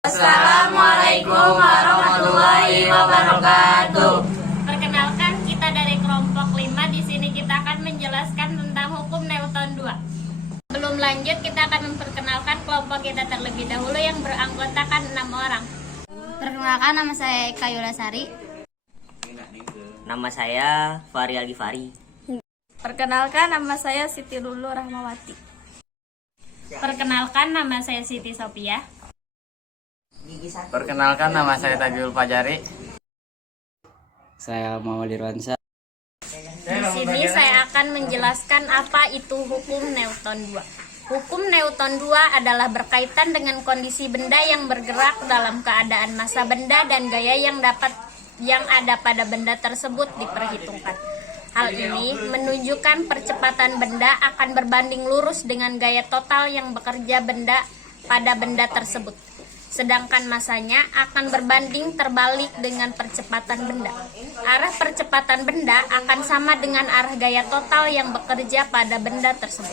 Assalamualaikum warahmatullahi wabarakatuh. Perkenalkan, kita dari kelompok 5. Di sini kita akan menjelaskan tentang hukum Newton 2. Sebelum lanjut, kita akan memperkenalkan kelompok kita terlebih dahulu yang beranggotakan 6 orang. Perkenalkan, nama saya Eka Yulasari. Nama saya Fari Al-Ghifari. Perkenalkan, nama saya Siti Lulu Rahmawati. Perkenalkan, nama saya Siti Sophia. Perkenalkan, nama saya Tajul Fajari. Saya Muhammad Irwansyah. Di sini saya akan menjelaskan apa itu hukum Newton 2. Hukum Newton 2 adalah berkaitan dengan kondisi benda yang bergerak dalam keadaan massa benda dan gaya yang ada pada benda tersebut diperhitungkan. Hal ini menunjukkan percepatan benda akan berbanding lurus dengan gaya total yang bekerja benda pada benda tersebut. Sedangkan masanya akan berbanding terbalik dengan percepatan benda. Arah percepatan benda akan sama dengan arah gaya total yang bekerja pada benda tersebut.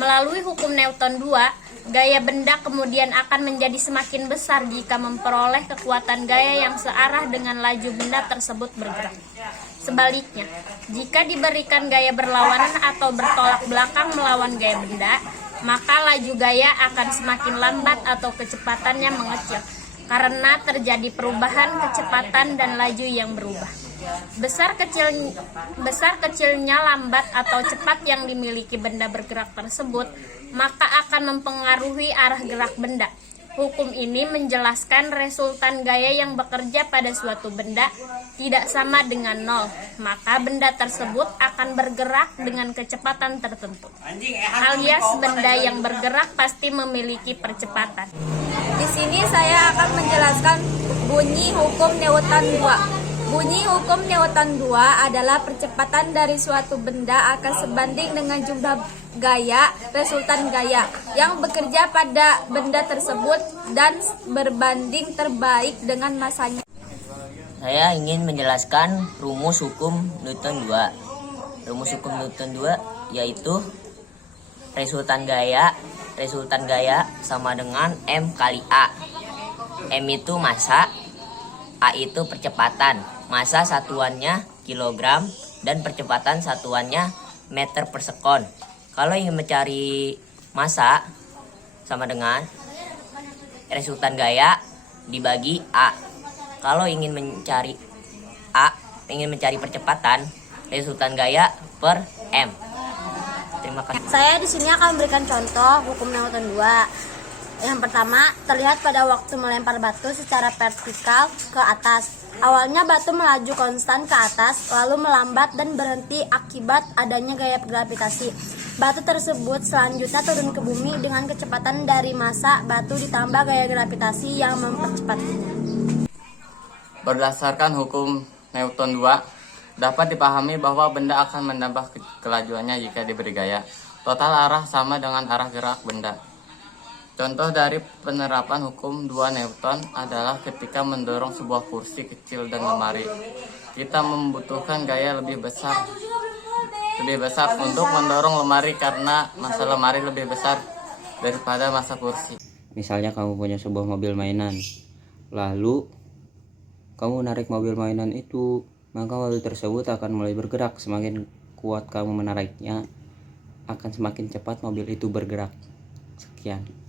Melalui hukum Newton 2, gaya benda kemudian akan menjadi semakin besar jika memperoleh kekuatan gaya yang searah dengan laju benda tersebut bergerak. Sebaliknya, jika diberikan gaya berlawanan atau bertolak belakang melawan gaya benda, maka laju gaya akan semakin lambat atau kecepatannya mengecil karena terjadi perubahan kecepatan dan laju yang berubah. Besar kecilnya lambat atau cepat yang dimiliki benda bergerak tersebut maka akan mempengaruhi arah gerak benda. Hukum ini menjelaskan resultan gaya yang bekerja pada suatu benda tidak sama dengan nol, maka benda tersebut akan bergerak dengan kecepatan tertentu. Alias benda yang bergerak pasti memiliki percepatan. Di sini saya akan menjelaskan bunyi hukum Newton 2. Bunyi hukum Newton 2 adalah percepatan dari suatu benda akan sebanding dengan jumlah gaya, resultan gaya, yang bekerja pada benda tersebut dan berbanding terbaik dengan masanya. Saya ingin menjelaskan rumus hukum Newton 2. Rumus hukum Newton 2 yaitu resultan gaya sama dengan M kali A. M itu massa, A itu percepatan. Massa satuannya kilogram dan percepatan satuannya meter per sekon. Kalau ingin mencari massa sama dengan resultan gaya dibagi A. Kalau ingin mencari percepatan, resultan gaya per M. Terima kasih. Saya di sini akan memberikan contoh hukum Newton 2. Yang pertama, terlihat pada waktu melempar batu secara vertikal ke atas. Awalnya batu melaju konstan ke atas, lalu melambat dan berhenti akibat adanya gaya gravitasi. Batu tersebut selanjutnya turun ke bumi dengan kecepatan dari massa batu ditambah gaya gravitasi yang mempercepatnya. Berdasarkan hukum Newton 2, dapat dipahami bahwa benda akan menambah kelajuannya jika diberi gaya. Total arah sama dengan arah gerak benda. Contoh dari penerapan hukum 2 Newton adalah ketika mendorong sebuah kursi kecil dan lemari. Kita membutuhkan gaya lebih besar untuk mendorong lemari karena massa lemari lebih besar daripada massa kursi. Misalnya kamu punya sebuah mobil mainan, lalu kamu menarik mobil mainan itu, maka mobil tersebut akan mulai bergerak. Semakin kuat kamu menariknya, akan semakin cepat mobil itu bergerak. Sekian.